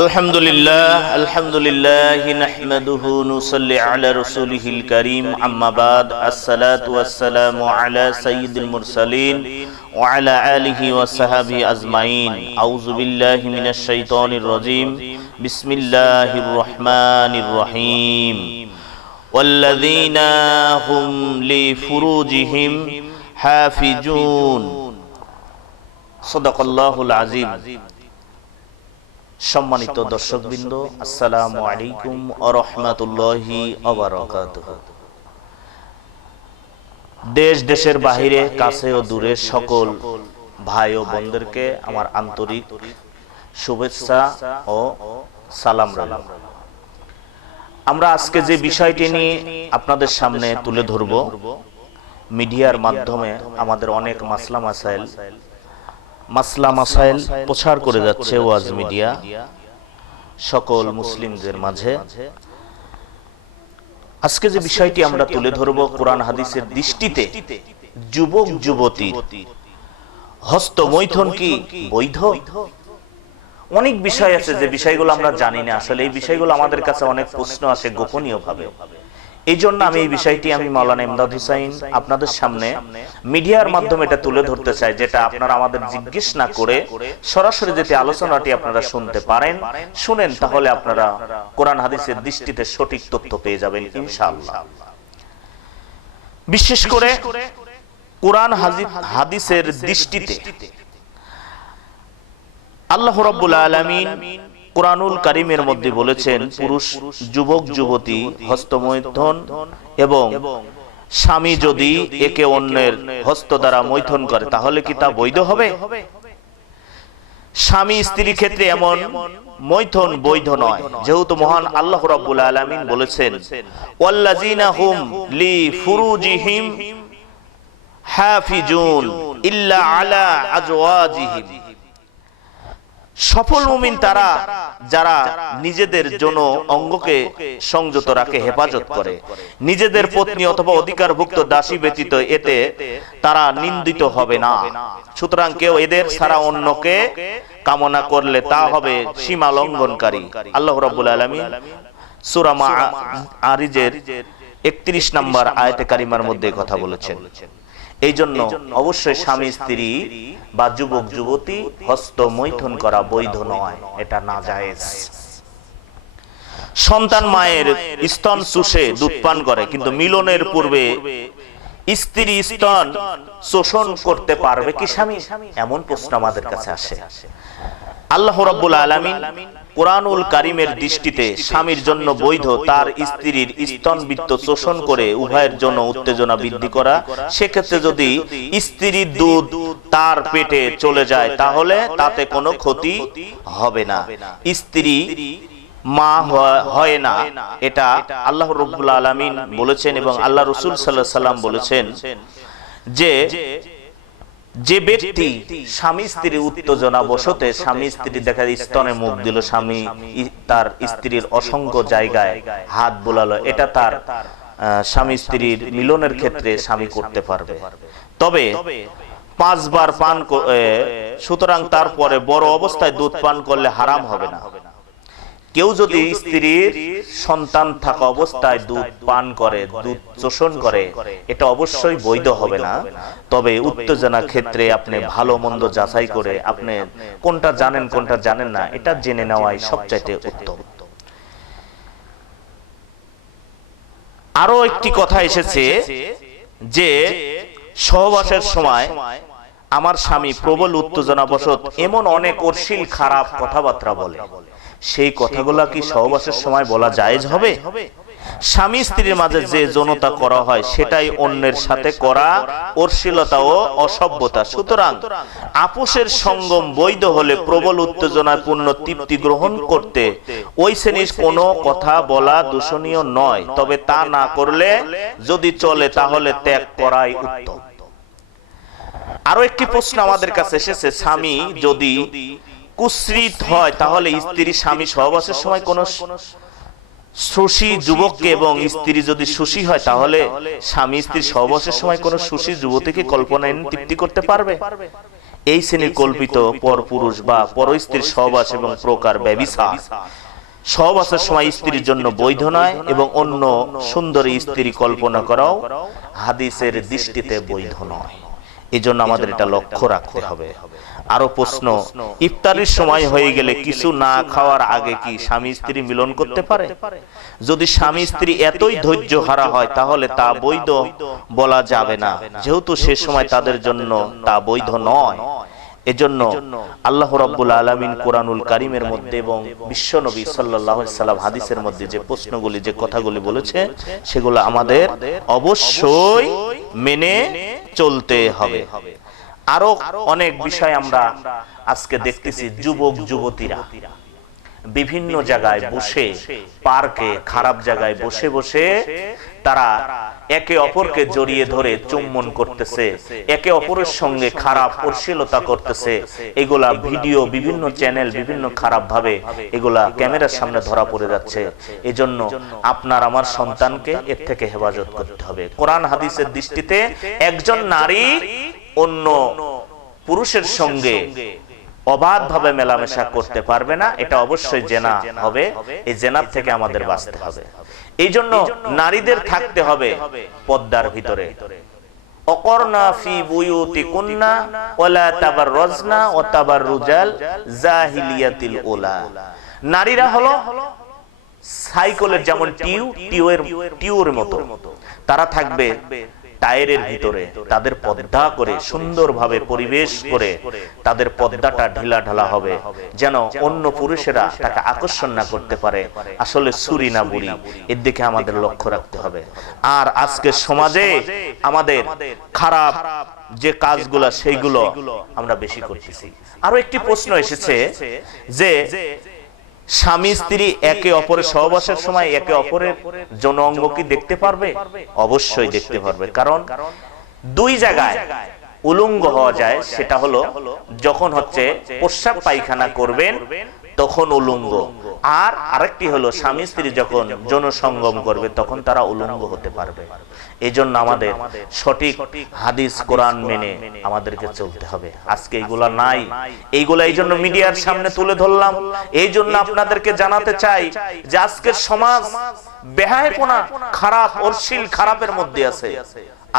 الحمد لله الحمد لله نحمده نصلي على رسوله الكريم أما بعد الصلاة والسلام على سيد المرسلين وعلى آله وصحبه أجمعين أعوذ بالله من الشيطان الرجيم بسم الله الرحمن الرحيم والذين هم لفروجهم حافظون صدق الله العظيم সম্মানিত দর্শকবৃন্দ আসসালামু আলাইকুম আরহামাতুল্লাহি দেশ দেশের বাহিরে কাছে ও দূরে সকল ভাই ও বোনদেরকে আমার আন্তরিক শুভেচ্ছা ও সালাম রইল। আমরা আজকে যে বিষয়টি নিয়ে আপনাদের সামনে তুলে ধরব মিডিয়ার মাধ্যমে আমাদের অনেক মাসলা মাসাইল মাসলা মাসাইল প্রচার করে যাচ্ছে ওয়াজ মিডিয়া সকল মুসলিমদের মাঝে। আজকে যে বিষয়টি আমরা তুলে ধরব কোরআন হাদিসের দৃষ্টিতে, যুবক যুবতী হস্তমৈথন কি বৈধ? অনেক বিষয় আছে যে বিষয়গুলো আমরা জানি না। আসলে এই বিষয়গুলো আমাদের কাছে অনেক প্রশ্ন আসে গোপনীয় ভাবে এই জন্য আমি এই বিষয়টি আমি মাওলানা ইমদাদ হুসাইন আপনাদের সামনে মিডিয়ার মাধ্যমে এটা তুলে ধরতে চাই যেটা আপনারা আমাদের জিজ্ঞেস না করে সরাসরি যেতে আলোচনাটি আপনারা শুনতে পারেন। শুনেন তাহলে আপনারা কোরআন হাদিসের দৃষ্টিতে সঠিক তথ্য পেয়ে যাবেন ইনশাআল্লাহ। বিশেষ করে কোরআন হাদিসের দৃষ্টিতে। আল্লাহ রাব্বুল আলামিন কোরআনুল কারিমের মধ্যে বলেছেন, পুরুষ, যুবক, যুবতী, হস্তমৈথন এবং স্বামী যদি একে অন্যের হস্ত দ্বারা মৈথন করে, তাহলে কি তা বৈধ হবে? স্বামী স্ত্রী ক্ষেত্রে এমন মৈথন বৈধ নয়। যেহেতু মহান আল্লাহ রাব্বুল আলামিন বলেছেন, ওয়াল্লাযিনা হুম লি ফুরুজিহিম হাফিজুন ইল্লা আলা আজওয়াজিহিম। সফল মুমিন তারা যারা নিজেদের জন্য অঙ্গকে সংযত রাখে হেফাজত করে। নিজেদের পত্নী অথবা অধিকারভুক্ত দাসী ব্যতীত এতে তারা নিন্দিত হবে না। সুতরাং কেউ এদের ছাড়া অন্যকে কামনা করলে তা হবে সীমা লঙ্ঘনকারী। আল্লাহ রাব্বুল আলামিন সূরা আরিজের 31 নম্বর আয়াতে কারিমার মধ্যে কথা বলেছেন। এই জন্য অবশ্যই স্বামী স্ত্রী বা যুবক যুবতী হস্ত মৈথন করা বৈধ নয়। এটা না জায়েজ সন্তান মায়ের স্তন চুষে দুধ পান করে। কিন্তু মিলনের পূর্বে স্ত্রী স্তন শোষণ করতে পারবে কি স্বামী? এমন প্রশ্ন আমাদের কাছে আসে। আল্লাহ রাব্বুল আলামিন কোরআনুল কারিমের দৃষ্টিতে স্বামীর জন্য বৈধ তার স্ত্রীর স্তনবৃত্ত শোষণ করে উভয়ের জন্য উত্তেজনা বৃদ্ধি করা, সেক্ষেত্রে যদি স্ত্রীর দুধ তার পেটে চলে যায়, তাহলে তাতে কোনো ক্ষতি হবে না। স্ত্রী মা হয় না। এটা আল্লাহ রব্বুল আলমিন বলেছেন এবং আল্লাহ রসুল সাল্লাহ সাল্লাম বলেছেন যে যে ব্যক্তি স্বামী স্ত্রীর উত্তেজনা বসতে স্বামী স্ত্রী দেখা স্তনে মুখ দিল, স্বামী তার স্ত্রীর অসংখ্য জায়গায় হাত বোলালো, এটা তার স্বামী স্ত্রীর মিলনের ক্ষেত্রে স্বামী করতে পারবে। তবে পাঁচবার পান সুতরাং তারপরে বড় অবস্থায় দুধ পান করলে হারাম হবে না। কেউ যদি স্ত্রীর সন্তান থাকা অবস্থায় দুধ পান করে দুধ শোষণ করে এটা অবশ্যই বৈধ হবে না। তবে উত্তেজনা ক্ষেত্রে আপনি ভালো মন্দ যাচাই করে আপনি কোনটা জানেন কোনটা জানেন না এটা জেনে নেওয়াই সবচাইতে উত্তম। আরও একটি কথা এসেছে যে সহবাসের সময় আমার স্বামী প্রবল উত্তেজনা বশত এমন অনেক অশ্লীল খারাপ কথাবার্তা বলে। সেই কথাগুলা কি সহবাসের সময় বলা জায়েজ হবে? স্বামী স্ত্রীর মাঝে যে যৌনতা করা হয় সেটাই অন্যের সাথে করা অশ্লীলতা ও অসভ্যতা। সুতরাং আপোষের সঙ্গম বৈধ হলে প্রবল উত্তেজনায় পূর্ণ তৃপ্তি গ্রহণ করতে। ওই শ্রেণির কোনো কথা বলা দূষণীয় নয়। তবে তা না করলে যদি চলে তাহলে ত্যাগ করাই উত্তম। আরও একটি প্রশ্ন আমাদের কাছে এসেছে, স্বামী যদি কুশ্রিত হয়, তাহলে স্ত্রী স্বামী সহবাসের সময় কোন সুশী যুবককে এবং স্ত্রী যদি সুশী হয়, তাহলে স্বামী স্ত্রী সহবাসের সময় কোন সুশী যুবতীকে কল্পনা তৃপ্তি করতে পারবে? এই শ্রেণির কল্পিত পরপুরুষ বা পরস্ত্রীর সহবাস এবং প্রকার ব্যবিচার। সহবাসের সময় স্ত্রীর জন্য বৈধ নয় এবং অন্য সুন্দরী স্ত্রী কল্পনা করাও হাদিসের দৃষ্টিতে বৈধ নয়। এই জন্য আমাদের এটা লক্ষ্য রাখতে হবে। আরও প্রশ্ন ইফতারির সময় হয়ে গেলে কিছু না খাওয়ার আগে কি স্বামী স্ত্রী মিলন করতে পারে? যদি স্বামী স্ত্রী এতই ধৈর্য হারা হয় তাহলে তা বৈধ বলা যাবে না। যেহেতু সে সময় তাদের জন্য তা বৈধ নয়। এজন্য আল্লাহ রাব্বুল আলামিন কোরআনুল কারিমের মধ্যে এবং বিশ্ব নবী সাল্লাল্লাহু আলাইহি সাল্লাম হাদিসের মধ্যে যে প্রশ্নগুলি যে কথাগুলি বলেছে সেগুলো আমাদের অবশ্যই মেনে চলতে হবে। আরও অনেক বিষয় আমরা আজকে দেখতেছি যুবক যুবতীরা। বিভিন্ন জায়গায় বসে পার্কে খারাপ জায়গায় বসে বসে তারা একে অপরকে জড়িয়ে ধরে চুম্বন করতেছে একে অপরের সঙ্গে খারাপ অশ্লীলতা করতেছে এগুলা ভিডিও বিভিন্ন চ্যানেল বিভিন্ন খারাপ ভাবে এগুলা ক্যামেরার সামনে ধরা পড়ে যাচ্ছে। এজন্য আপনার আমার সন্তানকে এর থেকে হেফাজত করতে হবে। কোরআন হাদিসের দৃষ্টিতে একজন নারী অন্য পুরুষের সঙ্গে অবাধ ভাবে মেলামেশা করতে পারবে না এটা অবশ্যই জেনা হবে এই জেনার থেকে আমাদের বাঁচতে হবে। এই জন্য নারীদের থাকতে হবে পদ্মার ভিতরে। অকর্ণা ফি বুয়ুতি কুন্না ওয়ালা তাবাররাজনা ওয়া তাবাররুজাল জাহিলিয়াতিল উলা। নারীরা হলো সাইকেলের যেমন টিউ টিউয়ের টিউর মতো। তারা থাকবে টায়ারের ভিতরে, তাদের পদ্মা করে সুন্দরভাবে পরিবেশ করে তাদের পদ্মাটা ঢিলা ঢালা হবে, যেন অন্য পুরুষেরা তাকে আকর্ষণ না করতে পারে। আসলে সুরি না বুড়ি, এর দিকে আমাদের লক্ষ্য রাখতে হবে। আর আজকে সমাজে আমাদের খারাপ যে কাজগুলা, সেইগুলো আমরা বেশি করতেছি। আরও একটি প্রশ্ন এসেছে যে স্বামী, স্ত্রী একে অপরের সহবাসের সময় একে অপরের যৌন অঙ্গ কি দেখতে পারবে? অবশ্যই দেখতে পারবে। কারণ দুই জায়গায় উলঙ্গ হওয়া যায় সেটা হলো যখন হচ্ছে প্রস্রাব পায়খানা করবেন তখন উলঙ্গ। আর আরেকটি হলো স্বামী স্ত্রী যখন যৌন সঙ্গম করবে তখন তারা উলঙ্গ হতে পারবে। এই জন্য আমাদের সঠিক হাদিস কোরআন মেনে আমাদেরকে চলতে হবে। আজকে এইগুলা নাই। এইগুলা এই জন্য মিডিয়ার সামনে তুলে ধরলাম। এই জন্য আপনাদেরকে জানাতে চাই যে আজকের সমাজ বেহায়পনা খারাপ অশ্লীল খারাপের মধ্যে আছে।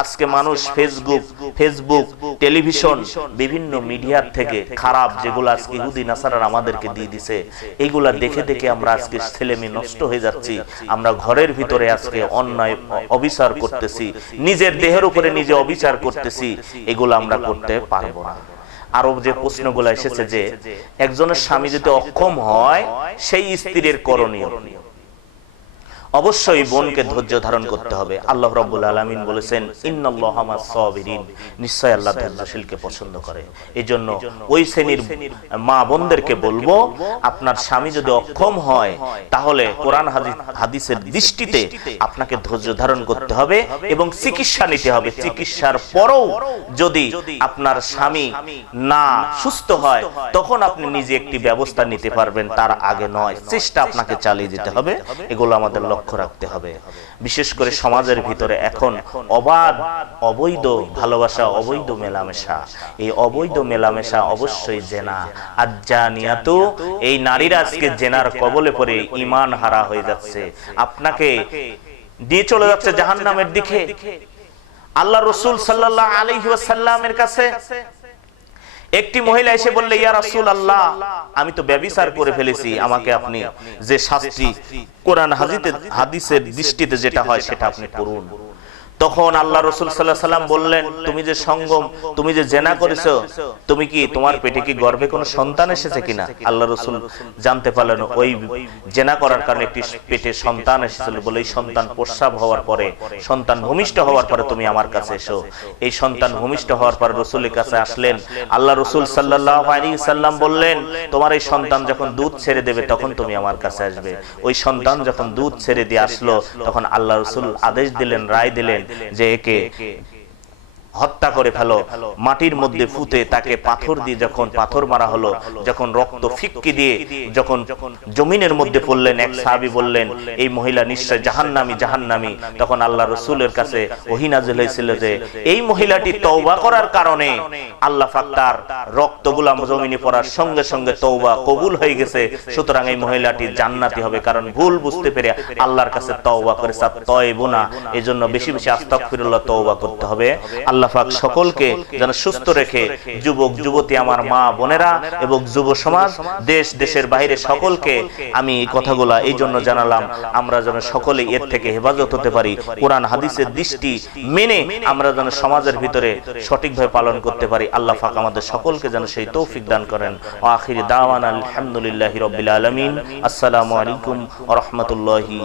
আজকে মানুষ ফেসবুক ফেসবুক টেলিভিশন বিভিন্ন মিডিয়ার থেকে খারাপ যেগুলো আজকে ইহুদি নাসারার আমাদেরকে দিয়ে দিছে। এইগুলা দেখে দেখে আমরা আজকে ছেলে মেয়ে নষ্ট হয়ে যাচ্ছি। আমরা ঘরের ভিতরে আজকে অন্যায় অবিচার করতেছি। নিজের দেহের উপরে নিজে অবিচার করতেছি। এগুলো আমরা করতে পারব না। আরও যে প্রশ্নগুলো এসেছে যে একজনের স্বামী যদি অক্ষম হয় সেই স্ত্রীর করণীয়। অবশ্যই বোনকে ধৈর্য ধারণ করতে হবে। আল্লাহ রাব্বুল আলামিন বলেছেন নিশ্চয় আল্লাহ ধৈর্যশীলকে পছন্দ করে। এজন্য ওই শ্রেণির মা বোনদেরকে বলব আপনার স্বামী যদি অক্ষম হয় তাহলে কোরআন হাদিসের দৃষ্টিতে আপনাকে ধৈর্য ধারণ করতে হবে এবং চিকিৎসা নিতে হবে। চিকিৎসার পরও যদি আপনার স্বামী না সুস্থ হয় তখন আপনি নিজে একটি ব্যবস্থা নিতে পারবেন। তার আগে নয় চেষ্টা আপনাকে চালিয়ে যেতে হবে এগুলো আমাদের লক্ষ্য রাখতে হবে। বিশেষ করে সমাজের ভিতরে এখন অবাধ, অবৈধ ভালোবাসা, অবৈধ মেলামেশা। এই অবৈধ মেলামেশা অবশ্যই জেনা। আর জানিয়াতু এই নারীরা আজকে জেনার কবলে পড়ে ইমান হারা হয়ে যাচ্ছে। আপনাকে দিয়ে চলে যাচ্ছে জাহান্নামের দিকে। আল্লাহ রসুল সাল্লাহ আলাইহি ওয়াসাল্লামের কাছে একটি মহিলা এসে বললে, ইয়া রাসুল আল্লাহ আমি তো ব্যবিচার করে ফেলেছি, আমাকে আপনি যে শাস্তি কোরআন হাদিসের দৃষ্টিতে যেটা হয় সেটা আপনি করুন। তখন আল্লাহ রসুল সাল্লাহ সাল্লাম বললেন, তুমি যে সঙ্গম, তুমি যে জেনা করেছ, তুমি কি তোমার পেটে কি গর্ভে কোনো সন্তান এসেছে কিনা? আল্লাহ রসুল জানতে পারলেন, ওই জেনা করার কারণে একটি পেটে সন্তান এসেছিল বলে এই সন্তান প্রস্রাব হওয়ার পরে, সন্তান ভূমিষ্ঠ হওয়ার পরে তুমি আমার কাছে এসো। এই সন্তান ভূমিষ্ঠ হওয়ার পরে রসুলের কাছে আসলেন, আল্লাহ রসুল সাল্লাহ সাল্লাম বললেন, তোমার এই সন্তান যখন দুধ ছেড়ে দেবে, তখন তুমি আমার কাছে আসবে। ওই সন্তান যখন দুধ ছেড়ে দিয়ে আসলো, তখন আল্লাহ রসুল আদেশ দিলেন, রায় দিলেন যে একে হত্যা করে ফেলো। মাটির মধ্যে ফুতে তাকে পাথর দিয়ে যখন পাথর মারা হলো যখন রক্ত ফিক্কি দিয়ে যখন জমিনের মধ্যে পড়লেন এক সাহাবি বললেন এই মহিলা নিশ্চয় জাহান্নামী জাহান্নামী। তখন আল্লাহ রসুলের কাছে ওহিনাজিল হয়েছিল যে এই মহিলাটি তওবা করার কারণে আল্লাহ পাক তার রক্তগুলা জমিনে পড়ার সঙ্গে সঙ্গে তৌবা কবুল হয়ে গেছে। সুতরাং এই মহিলাটি জান্নাতি হবে কারণ ভুল বুঝতে পেরে আল্লাহর কাছে তওবা করে সাত তয়বুনা এই জন্য বেশি বেশি আস্তাগফিরুল্লাহ তওবা করতে হবে আল্লাহ পাক সকলকে যেন সুস্থ রেখে যুবক যুবতী আমার মা বোনেরা এবং যুব সমাজ দেশ দেশের বাইরে সকলকে আমি এই কথাগুলা এই জন্য জানালাম। আমরা যেন সকলে এর থেকে হেফাজত হতে পারি। কোরআন হাদিসের দৃষ্টি মেনে আমরা যেন সমাজের ভিতরে সঠিকভাবে পালন করতে পারি। আল্লাহ পাক আমাদের সকলকে যেন সেই তৌফিক দান করেন। ও আখির দাওয়ান আলহামদুলিল্লাহি রবিল আলমিন। আসসালামু আলাইকুম রাহমাতুল্লাহি